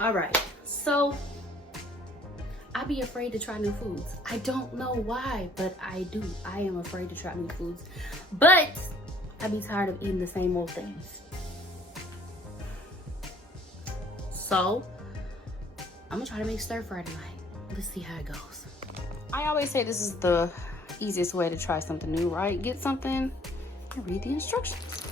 All right, so I be afraid to try new foods. I don't know why, but I do. I am afraid to try new foods. But I be tired of eating the same old things. So I'm gonna try to make stir fry tonight. Let's see how it goes. I always say this is the easiest way to try something new, right? Get something and read the instructions.